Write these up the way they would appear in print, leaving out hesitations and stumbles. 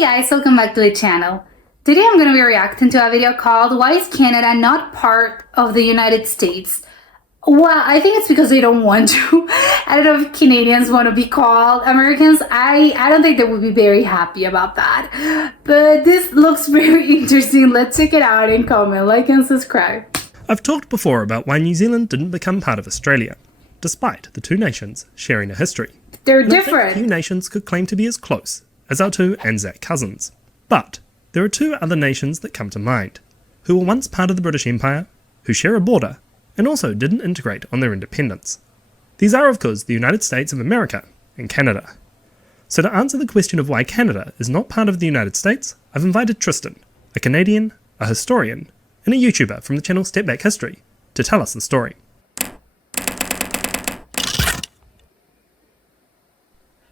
Hey guys, welcome back to the channel. Today I'm going to be reacting to a video called Why is Canada not part of the United States? Well, I think it's because they don't want to. I don't know if Canadians want to be called Americans. I don't think they would be very happy about that. But this looks very interesting. Let's check it out and comment, like and subscribe. I've talked before about why New Zealand didn't become part of Australia, despite the two nations sharing a history. They're and different. I think few nations could claim to be as close as our two Anzac cousins. But there are two other nations that come to mind, who were once part of the British Empire, who share a border, and also didn't integrate on their independence. These are, of course, the United States of America and Canada. So to answer the question of why Canada is not part of the United States, I've invited Tristan, a Canadian, a historian, and a YouTuber from the channel Step Back History, to tell us the story.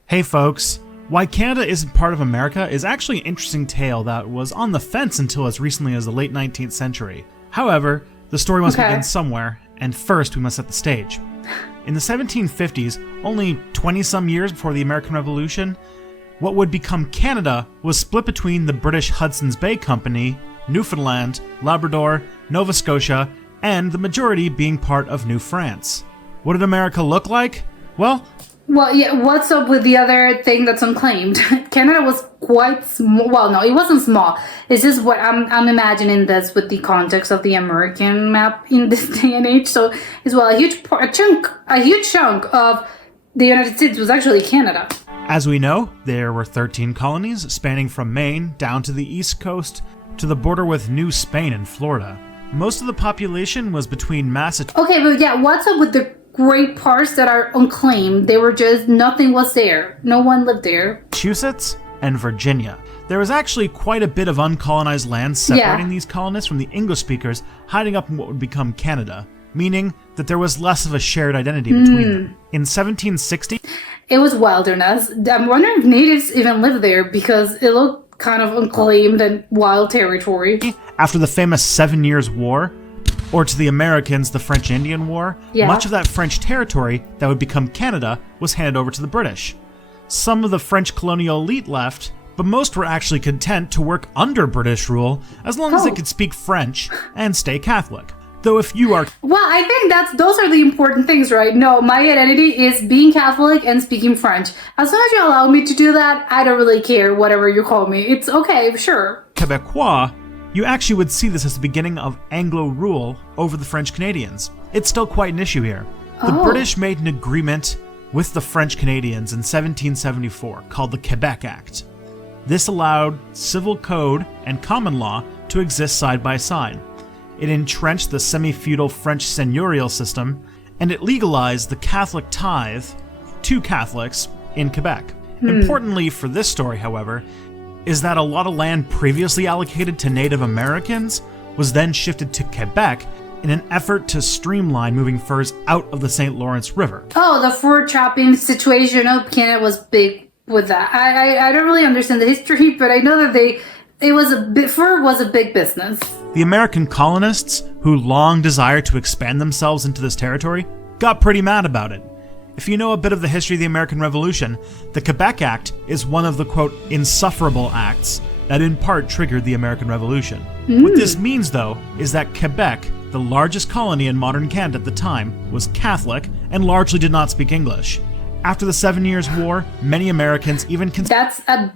Hey folks, why Canada isn't part of America is actually an interesting tale that was on the fence until as recently as the late 19th century. However, the story must begin somewhere, and first we must set the stage. In the 1750s, only 20-some years before the American Revolution, what would become Canada was split between the British Hudson's Bay Company, Newfoundland, Labrador, Nova Scotia, and the majority being part of New France. What did America look like? Well, yeah, what's up with the other thing that's unclaimed? Canada was quite small. Well, no, it wasn't small. It's just what I'm imagining this with the context of the American map in this day and age. So, as well, a huge chunk of the United States was actually Canada. As we know, there were 13 colonies spanning from Maine down to the East Coast to the border with New Spain and Florida. Most of the population was between Massachusetts. Okay, but yeah, what's up with the great parts that are unclaimed? They were just, nothing was there. No one lived there. Massachusetts and Virginia. There was actually quite a bit of uncolonized land separating these colonists from the English speakers hiding up in what would become Canada, meaning that there was less of a shared identity between them. In 1760, it was wilderness. I'm wondering if natives even lived there because it looked kind of unclaimed and wild territory. After the famous 7 Years' War, or to the Americans, the French-Indian War, much of that French territory that would become Canada was handed over to the British. Some of the French colonial elite left, but most were actually content to work under British rule as long as they could speak French and stay Catholic. Though if you are... Well, I think those are the important things, right? No, my identity is being Catholic and speaking French. As long as you allow me to do that, I don't really care whatever you call me. It's okay, sure. Quebecois, you actually would see this as the beginning of Anglo rule over the French Canadians. It's still quite an issue here. The British made an agreement with the French Canadians in 1774 called the Quebec Act. This allowed civil code and common law to exist side by side. It entrenched the semi-feudal French seigneurial system, and it legalized the Catholic tithe to Catholics in Quebec. Importantly for this story, however, is that a lot of land previously allocated to Native Americans was then shifted to Quebec in an effort to streamline moving furs out of the St. Lawrence River. Oh, the fur chopping situation. Oh, Canada was big with that. I don't really understand the history, but I know that fur was a big business. The American colonists, who long desired to expand themselves into this territory, got pretty mad about it. If you know a bit of the history of the American Revolution, the Quebec Act is one of the, quote, insufferable acts that in part triggered the American Revolution. What this means, though, is that Quebec, the largest colony in modern Canada at the time, was Catholic and largely did not speak English. After the 7 Years' War, many Americans even That's a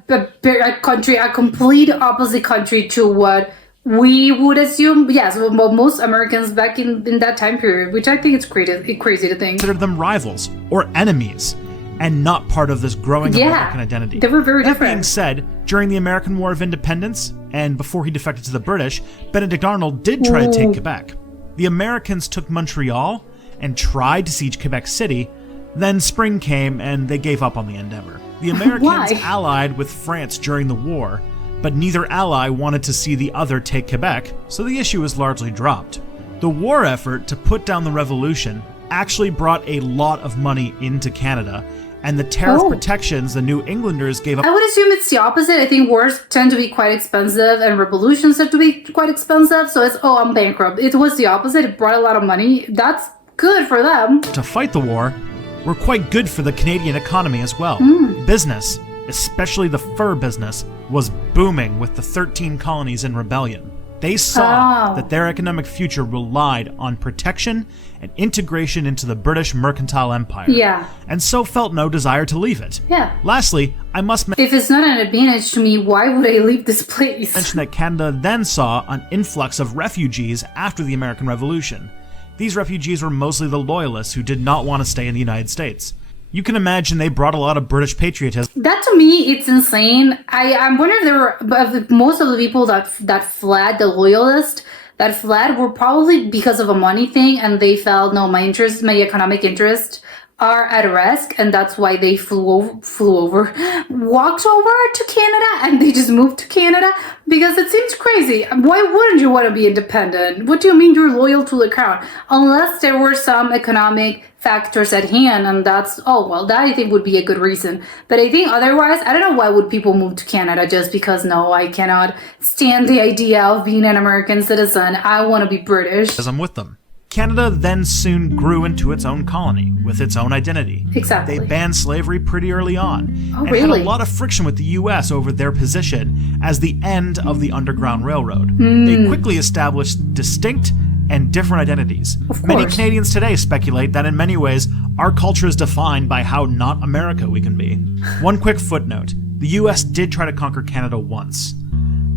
country, a complete opposite country to what we would assume. Yes, well, most Americans back in that time period, which I think it's crazy to think. Considered them rivals or enemies and not part of this growing American identity. They were very different. That being said, during the American War of Independence and before he defected to the British, Benedict Arnold did try to take Quebec. The Americans took Montreal and tried to siege Quebec City. Then spring came and they gave up on the endeavor. The Americans allied with France during the war, but neither ally wanted to see the other take Quebec, so the issue was largely dropped. The war effort to put down the revolution actually brought a lot of money into Canada, and the tariff protections the New Englanders gave up. I would assume it's the opposite. I think wars tend to be quite expensive and revolutions tend to be quite expensive, so it's, I'm bankrupt. It was the opposite. It brought a lot of money. That's good for them. To fight the war were quite good for the Canadian economy as well. Business, especially the fur business, was booming with the 13 colonies in rebellion. They saw that their economic future relied on protection and integration into the British mercantile empire. Yeah. And so felt no desire to leave it. Yeah. Lastly, I must If it's not an advantage to me, why would I leave this place? mention that Canada then saw an influx of refugees after the American Revolution. These refugees were mostly the Loyalists who did not want to stay in the United States. You can imagine they brought a lot of British patriotism. That to me, it's insane. I'm wondering if there were most of the people that fled, the loyalists that fled, were probably because of a money thing, and they felt no, my economic interest are at risk, and that's why they walked over to Canada, and they just moved to Canada because it seems crazy. Why wouldn't you want to be independent? What do you mean you're loyal to the crown? Unless there were some economic factors at hand, and that's that I think would be a good reason. But I think otherwise, I don't know why would people move to Canada just because no, I cannot stand the idea of being an American citizen. I want to be British. I'm with them. Canada then soon grew into its own colony with its own identity. Exactly. They banned slavery pretty early on and really? had a lot of friction with the U.S. over their position as the end of the Underground Railroad. They quickly established distinct and different identities. Of Many course. Canadians today speculate that in many ways, our culture is defined by how not America we can be. One quick footnote, the U.S. did try to conquer Canada once.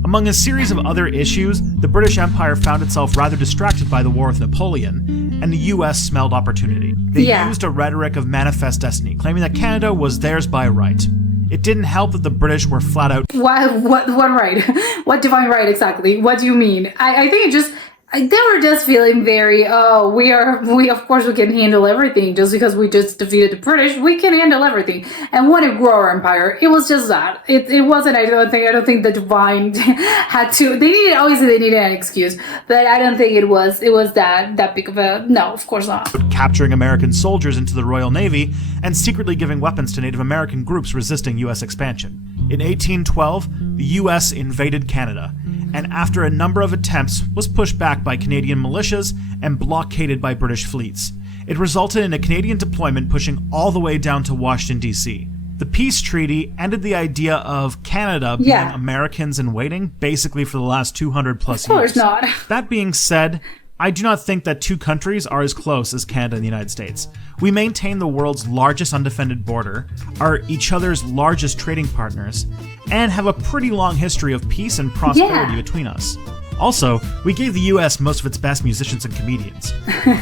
Among a series of other issues, the British Empire found itself rather distracted by the war with Napoleon, and the US smelled opportunity. They used a rhetoric of manifest destiny, claiming that Canada was theirs by right. It didn't help that the British were flat out What right? What divine right exactly? What do you mean? I think it just they were just feeling very we of course we can handle everything just because we just defeated the British, we can handle everything and want to grow our empire. It was just that. It wasn't. I don't think the divine had to. They needed an excuse, but I don't think it was that big of a no. Of course not. capturing American soldiers into the Royal Navy and secretly giving weapons to Native American groups resisting US expansion. In 1812, the US invaded Canada, and after a number of attempts was pushed back by Canadian militias and blockaded by British fleets. It resulted in a Canadian deployment pushing all the way down to Washington, D.C. The peace treaty ended the idea of Canada being Americans in waiting, basically for the last 200 plus years. Of course not. That being said, I do not think that two countries are as close as Canada and the United States. We maintain the world's largest undefended border, are each other's largest trading partners, and have a pretty long history of peace and prosperity between us. Also, we gave the US most of its best musicians and comedians.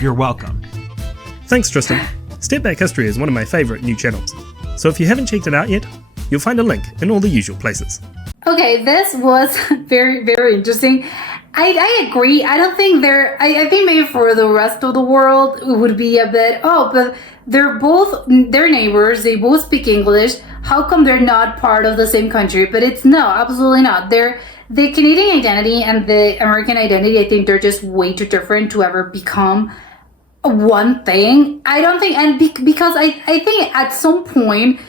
You're welcome. Thanks, Tristan. Step Back History is one of my favourite new channels, so if you haven't checked it out yet, you'll find a link in all the usual places. Okay, this was very, very interesting. I agree. I don't think I think maybe for the rest of the world it would be a bit, but they're neighbors, they both speak English. How come they're not part of the same country? But it's no, absolutely not. The Canadian identity and the American identity, I think they're just way too different to ever become one thing. I don't think, and because I think at some point,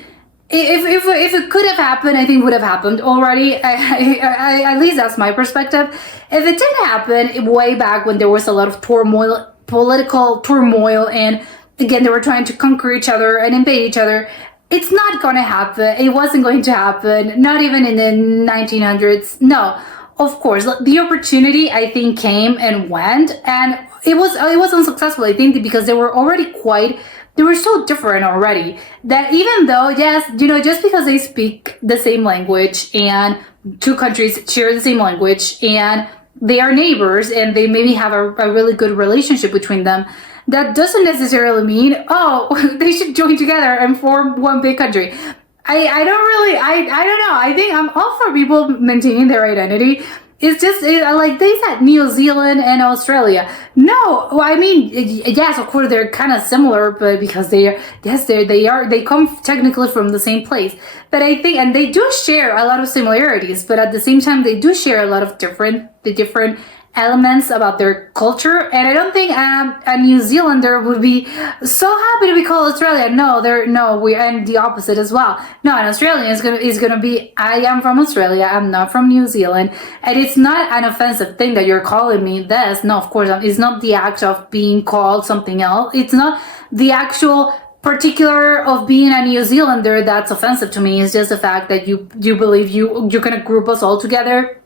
if it could have happened, I think it would have happened already. I at least that's my perspective. If it didn't happen way back when there was a lot of political turmoil, and again they were trying to conquer each other and invade each other, it's not going to happen. It wasn't going to happen. Not even in the 1900s. No, of course the opportunity I think came and went, and it was unsuccessful. I think because they were so different already that even though, yes, just because they speak the same language and two countries share the same language and they are neighbors and they maybe have a really good relationship between them, that doesn't necessarily mean, they should join together and form one big country. I don't know. I think I'm all for people maintaining their identity. It's just like they said, New Zealand and Australia. No, I mean, yes, of course they're kind of similar, but because they come technically from the same place. But I think, and they do share a lot of similarities, but at the same time, they do share a lot of different elements about their culture. And I don't think a New Zealander would be so happy to be called Australia. And the opposite as well. No, an Australian is gonna be, I am from Australia, I'm not from New Zealand. And it's not an offensive thing that you're calling me this. No, of course, it's not the act of being called something else. It's not the actual particular of being a New Zealander that's offensive to me. Is just the fact that you believe you're gonna group us all together.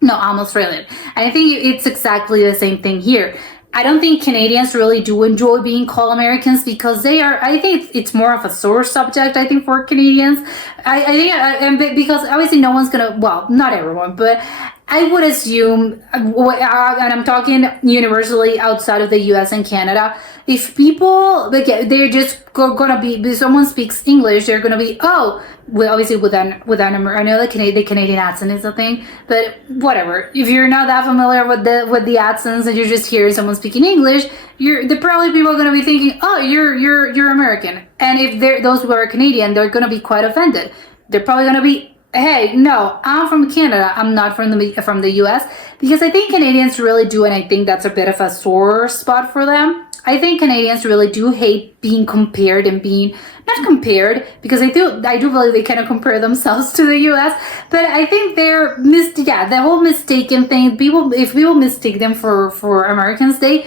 No, I'm Australian. And I think it's exactly the same thing here. I don't think Canadians really do enjoy being called Americans because they are, I think it's more of a sore subject, I think, for Canadians. I think, and because obviously no one's gonna, well, not everyone, but I would assume, and I'm talking universally outside of the US and Canada, if people, like, they're just gonna be, if someone speaks English, they're gonna be, oh, well, obviously with an I know the Canadian accent is a thing, but whatever. If you're not that familiar with the accents and you're just hearing someone speaking English, the probably people are gonna be thinking, oh, you're American. And if those who are Canadian, they're gonna be quite offended. They're probably gonna be, hey, no, I'm from Canada. I'm not from the US, because I think Canadians really do, and I think that's a bit of a sore spot for them. I think Canadians really do hate being compared and being not compared, because I do believe they kind of compare themselves to the US, but I think they're the whole mistaken thing. If people mistake them for Americans, they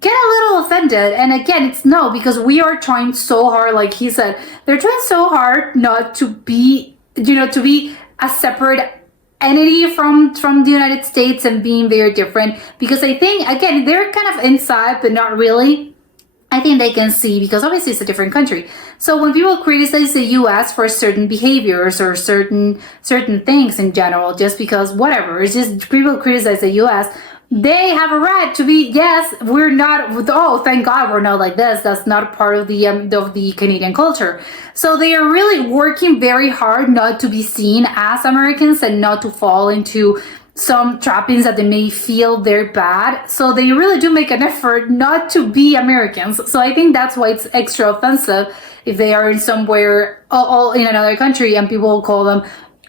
get a little offended. And again, it's no, because we are trying so hard, like he said, they're trying so hard not to be, to be a separate entity from the United States and being very different, because I think, again, they're kind of inside but not really. I think they can see, because obviously it's a different country. So when people criticize the US for certain behaviors or certain things in general, just because whatever, it's just people criticize the US, they have a right to be, yes, we're not, oh, thank God we're not like this. That's not part of the Canadian culture. So they are really working very hard not to be seen as Americans and not to fall into some trappings that they may feel they're bad. So they really do make an effort not to be Americans. So I think that's why it's extra offensive if they are in somewhere all in another country and people call them,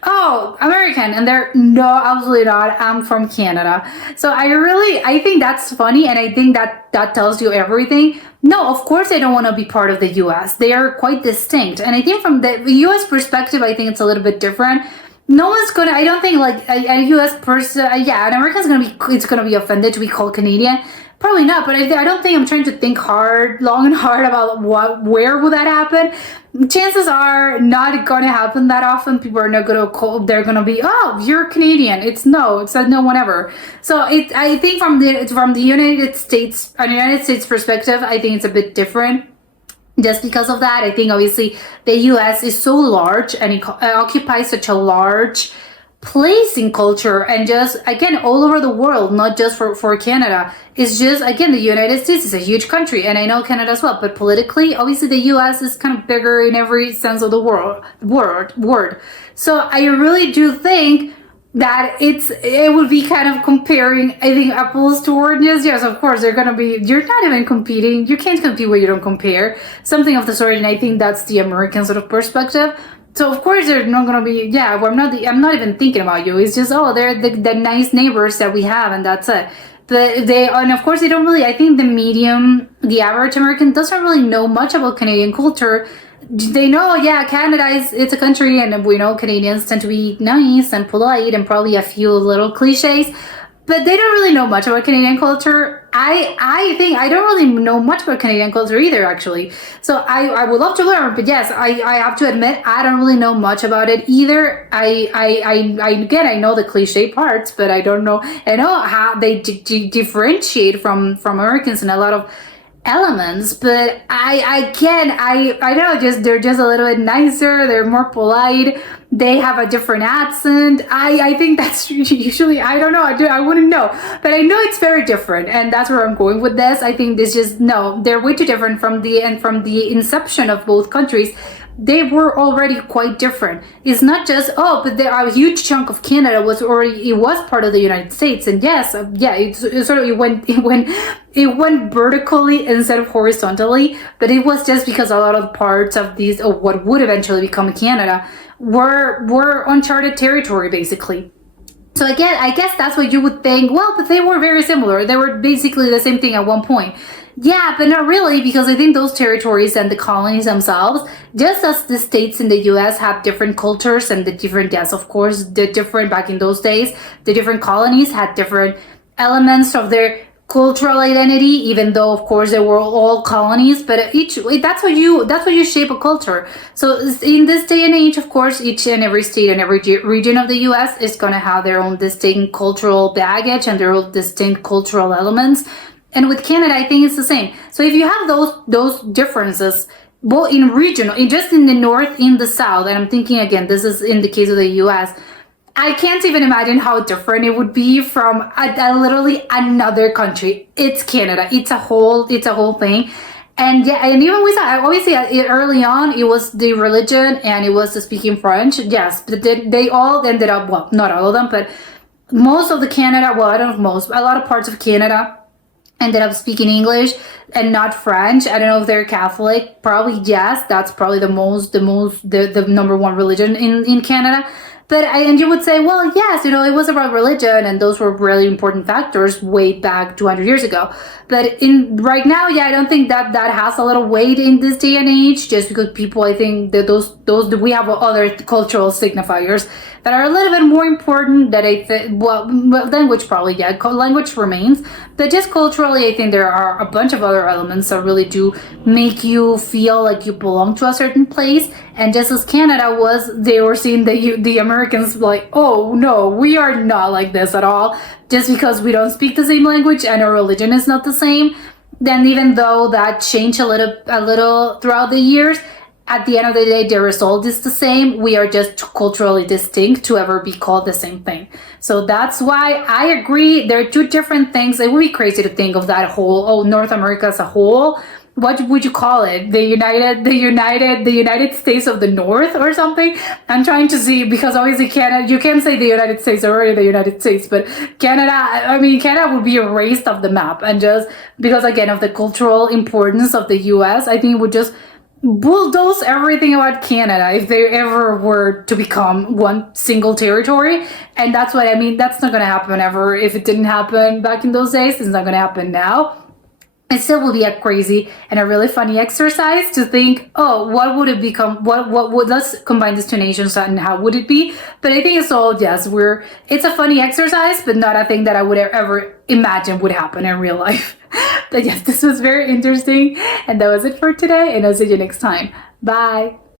oh, American, and they're, no, absolutely not, I'm from Canada. So I think that's funny, and I think that tells you everything. No, of course they don't want to be part of the US. They are quite distinct. And I think from the US perspective, I think it's a little bit different. No one's gonna, I don't think like a US person, an American's gonna be offended to be called Canadian. Probably not, but I don't think I'm trying to think long and hard about where will that happen. Chances are not going to happen that often. People are not going to call, they're going to be, oh, you're Canadian. It's no one ever. So I think from the United States perspective, I think it's a bit different. Just because of that, I think obviously the US is so large and it occupies such a large place in culture, and just again all over the world, not just for Canada. It's just, again, the United States is a huge country, and I know Canada as well, but politically obviously the US is kind of bigger in every sense of the word. So I really do think that it would be kind of comparing, I think, apples to oranges. Yes, of course, you're not even competing. You can't compete where you don't compare. Something of the sort, and I think that's the American sort of perspective. So of course they're not gonna be, I'm not even thinking about you. It's just, oh, they're the nice neighbors that we have, and that's it. But and of course they don't really, I think the average American doesn't really know much about Canadian culture. They know, Canada it's a country, and we know Canadians tend to be nice and polite and probably a few little cliches, but they don't really know much about Canadian culture. I think I don't really know much about Canadian culture either, actually. So I would love to learn, but yes, I have to admit I don't really know much about it either. I know the cliche parts, but I know how they differentiate from Americans in a lot of elements, but I know, they're just a little bit nicer, they're more polite, they have a different accent. I think that's usually, I don't know, I wouldn't know, but I know it's very different, and that's where I'm going with this. I think they're way too different from the inception of both countries. They were already quite different. It's not just, but a huge chunk of Canada was part of the United States, and yes, it went vertically instead of horizontally, but it was just because a lot of parts of what would eventually become Canada were uncharted territory, basically. So again, I guess that's what you would think, well, but they were very similar. They were basically the same thing at one point. Yeah, but not really, because I think those territories and the colonies themselves, just as the states in the US have different cultures and back in those days, the different colonies had different elements of their cultural identity, even though of course they were all colonies, but that's what you shape a culture. So in this day and age, of course, each and every state and every region of the US is going to have their own distinct cultural baggage and their own distinct cultural elements. And with Canada, I think it's the same. So if you have those differences, both in regional, just in the north, in the south, and I'm thinking again, this is in the case of the US, I can't even imagine how different it would be from a literally another country. It's Canada. It's a whole thing. And yeah, and even with that, obviously early on, it was the religion and it was the speaking French. Yes, but they all ended up, well, not all of them, but most of the Canada, well, I don't know most, a lot of parts of Canada ended up speaking English and not French. I don't know if they're Catholic. Probably yes. That's probably the number one religion in Canada. But and you would say, well, yes, it was about religion, and those were really important factors way back 200 years ago. But in right now, yeah, I don't think that has a little weight in this day and age, just because people, I think that those we have other cultural signifiers that are a little bit more important. That language probably, yeah, language remains, but just culturally, I think there are a bunch of other elements that really do make you feel like you belong to a certain place. And just as Canada was, they were seeing the Americans like, oh no, we are not like this at all. Just because we don't speak the same language and our religion is not the same. Then even though that changed a little throughout the years, at the end of the day, the result is the same. We are just culturally distinct to ever be called the same thing. So that's why I agree. There are two different things. It would be crazy to think of that whole, North America as a whole. What would you call it? The United States of the North or something? I'm trying to see, because obviously Canada, you can't say the United States or the United States, but Canada would be erased off the map. And just because, again, of the cultural importance of the US, I think it would just bulldoze everything about Canada if they ever were to become one single territory. And that's what I mean. That's not going to happen ever. If it didn't happen back in those days, it's not going to happen now. It still will be a crazy and a really funny exercise to think, oh, what would it become? What would, let's combine these two nations and how would it be? But I think it's all, yes, it's a funny exercise, but not a thing that I would ever imagine would happen in real life. But yes, this was very interesting. And that was it for today. And I'll see you next time. Bye.